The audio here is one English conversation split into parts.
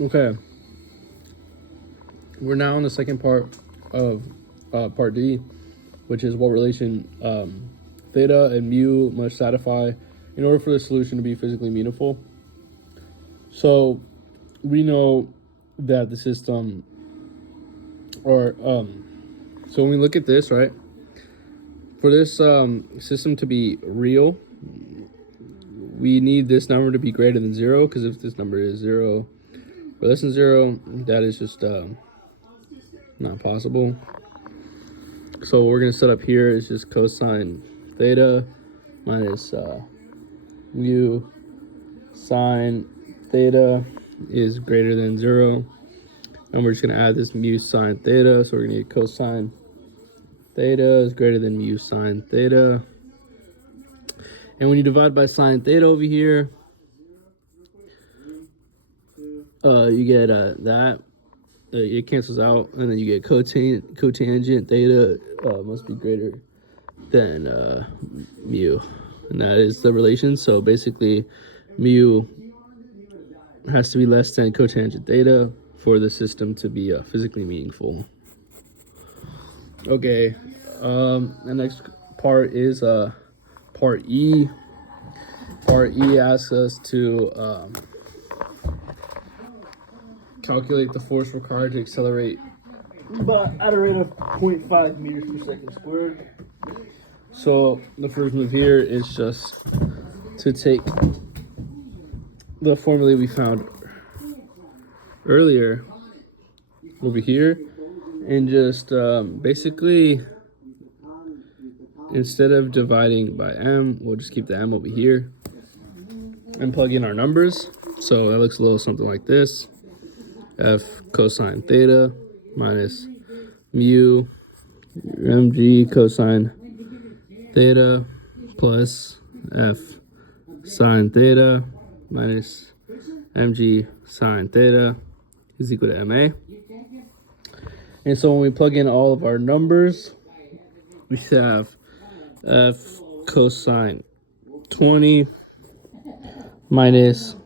Okay, we're now on the second part of part D, which is what relation theta and mu must satisfy in order for the solution to be physically meaningful. So we know that the system, or so when we look at this, right, for this system to be real, we need this number to be greater than 0, because if this number is 0 or less than 0, that is just not possible. So what we're going to set up here is just cosine theta minus mu sine theta is greater than 0. And we're just going to add this mu sine theta. So we're going to get cosine theta is greater than mu sine theta. And when you divide by sine theta over here, you get that. It cancels out, and then you get cotangent theta must be greater than mu. And that is the relation. So basically, mu has to be less than cotangent theta for the system to be physically meaningful. Okay, the next part is part E. Part E asks us to calculate the force required to accelerate at a rate of 0.5 meters per second squared. So the first move here is just to take the formula we found earlier over here and just basically, instead of dividing by m, we'll just keep the m over here and plug in our numbers. So that looks a little something like this: f cosine theta minus mu mg cosine theta plus f sine theta minus mg sine theta is equal to ma. And so when we plug in all of our numbers, we have f cosine 20 minus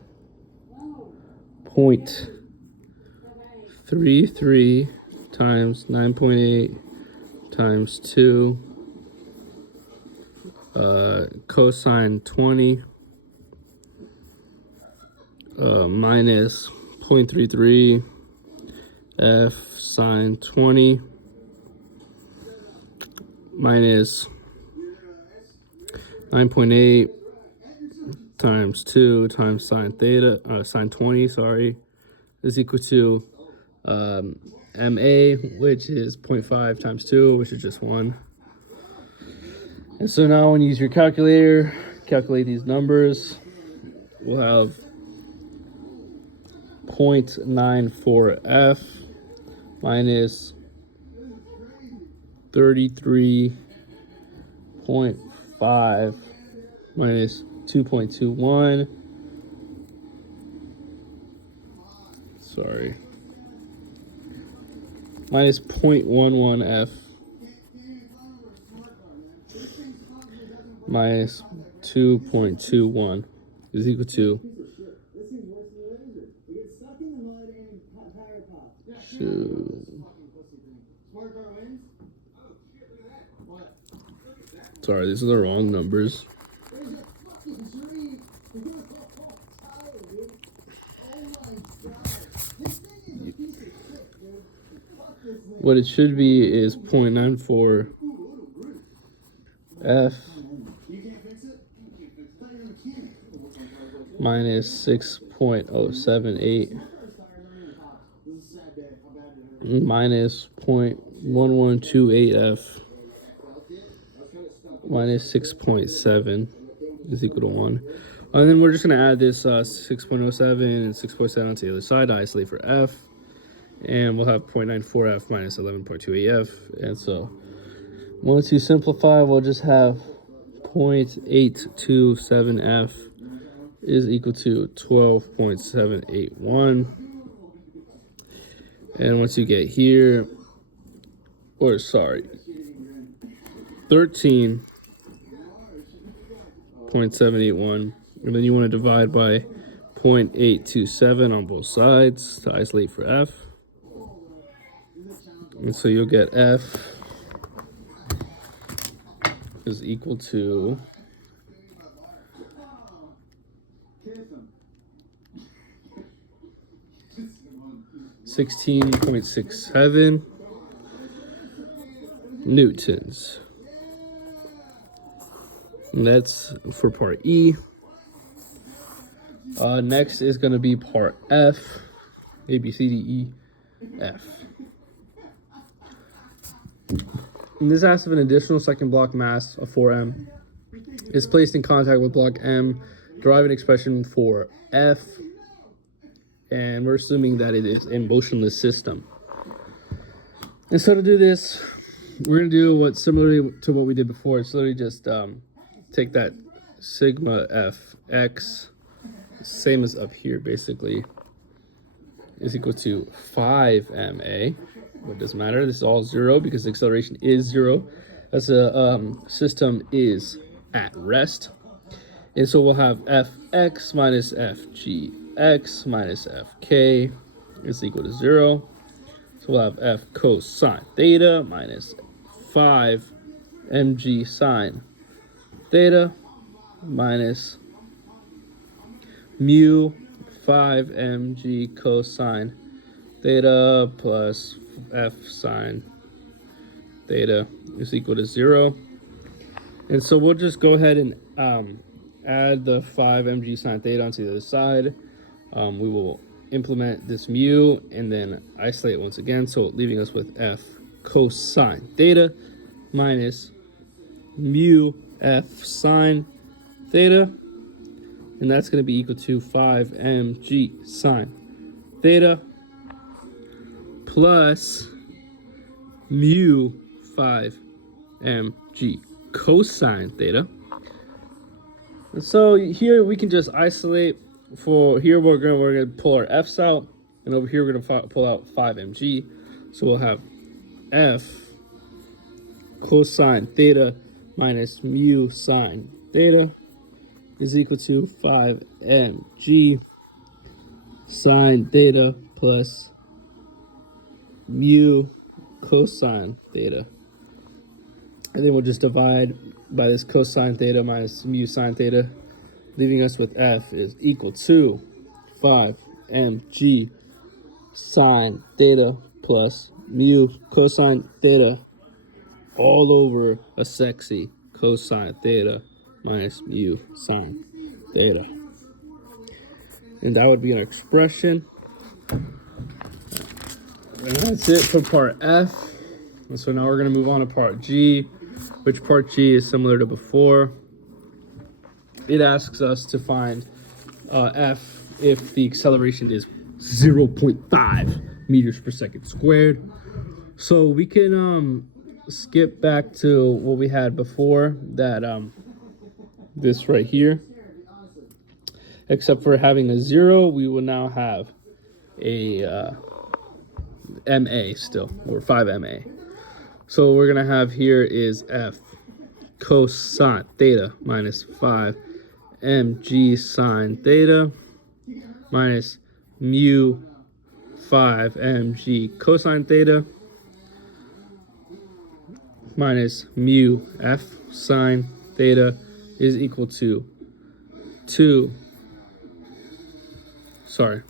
0.33 times 9.8 times 2 cosine 20 minus 0.33 f sine 20 minus 9.8 times 2 times sine theta, sine 20, sorry, is equal to MA, which is 0.5 times 2, which is just 1. And so now when you use your calculator, calculate these numbers, we'll have 0.94F minus 33.5 minus 2.21. Sorry. Minus 0.11F minus 2.21 is equal to sorry, these are the wrong numbers. What it should be is 0.94 F minus 6.078 minus 0.1128 F minus 6.7 is equal to 1. And then we're just going to add this 6.07 and 6.7 to the other side to isolate for F. And we'll have 0.94 F minus 11.28 F. And so once you simplify, we'll just have 0.827 F is equal to 12.781. And once you get here, 13.781, and then you want to divide by 0.827 on both sides to isolate for f. And so you'll get f is equal to 16.67 newtons. And that's for part E. Next is going to be part F. A, B, C, D, E, F. And this has to have an additional second block mass of 4m. Is placed in contact with block M. Derive an expression for F. And we're assuming that it is a motionless system. And so to do this, we're going to do what similarly to what we did before. It's literally just take that sigma Fx, same as up here basically, is equal to 5ma. What doesn't matter, this is all 0 because the acceleration is 0 as the system is at rest. And so we'll have fx minus fgx minus fk is equal to 0. So we'll have f cosine theta minus 5 mg sine theta minus mu 5 mg cosine theta plus f sine theta is equal to 0. And so we'll just go ahead and add the 5 mg sine theta onto the other side. We will implement this mu and then isolate once again, so leaving us with f cosine theta minus mu f sine theta, and that's going to be equal to 5 mg sine theta plus mu 5 mg cosine theta. And so here we can just isolate. For here we're gonna pull our f's out, and over here we're gonna pull out 5 mg. So we'll have f cosine theta minus mu sine theta is equal to 5 mg sine theta plus mu cosine theta. And then we'll just divide by this cosine theta minus mu sine theta, leaving us with f is equal to 5 mg sine theta plus mu cosine theta all over a sexy cosine theta minus mu sine theta. And that would be an expression. And that's it for part F. And so now we're going to move on to part G, which part G is similar to before. It asks us to find F if the acceleration is 0.5 meters per second squared. So we can skip back to what we had before, that this right here. Except for having a 0, we will now have a ma still, or 5 ma. So what we're going to have here is f cosine theta minus 5 mg sine theta minus mu 5 mg cosine theta minus mu f sine theta is equal to 2. Sorry.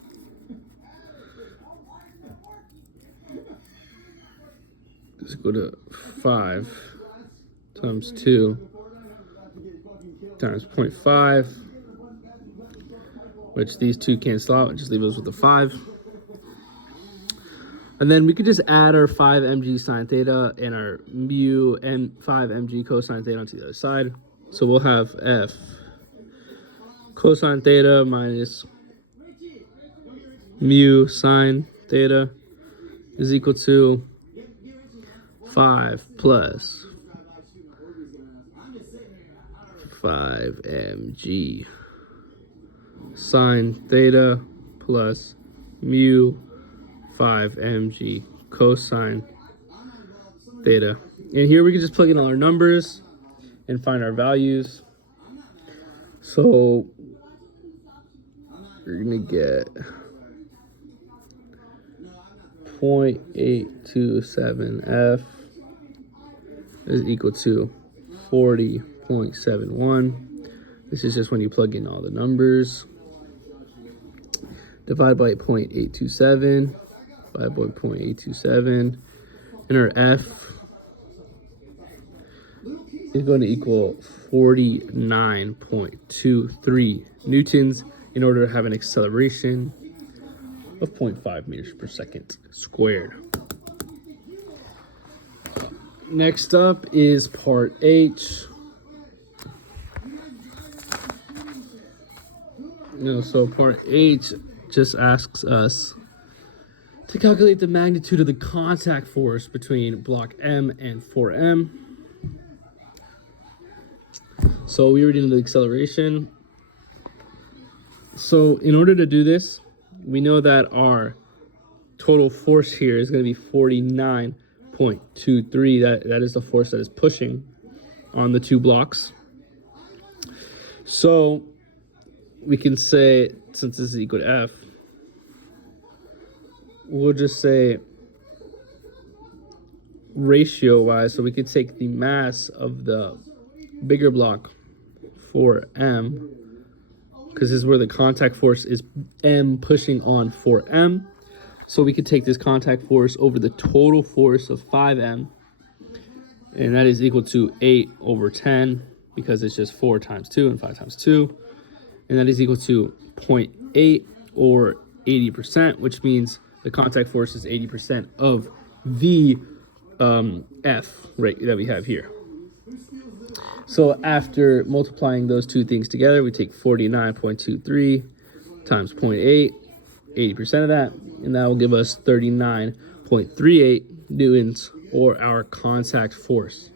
Let's go to 5 times 2 times 0.5, which these two cancel out and just leave us with a 5. And then we could just add our 5 mg sine theta and our mu and 5 mg cosine theta onto the other side. So we'll have f cosine theta minus mu sine theta is equal to 5 plus 5 mg sine theta plus mu 5 mg cosine theta. And here we can just plug in all our numbers and find our values. So You're going to get 0.827 F is equal to 40.71. This is just when you plug in all the numbers. Divide by 0.827, by 0.827, and our F is going to equal 49.23 newtons in order to have an acceleration of 0.5 meters per second squared. Next up is part H. So part H just asks us to calculate the magnitude of the contact force between block M and 4M. So we already know the acceleration. So in order to do this, we know that our total force here is going to be 49.23. That is the force that is pushing on the two blocks. So we can say, since this is equal to F, we'll just say ratio-wise, so we could take the mass of the bigger block, 4M, because this is where the contact force is M pushing on 4M. So we could take this contact force over the total force of 5M, and that is equal to 8 over 10, because it's just 4 times 2 and 5 times 2. And that is equal to 0.8 or 80%, which means the contact force is 80% of the F rate that we have here. So after multiplying those two things together, we take 49.23 times 0.8, 80% of that, and that will give us 39.38 newtons, or our contact force.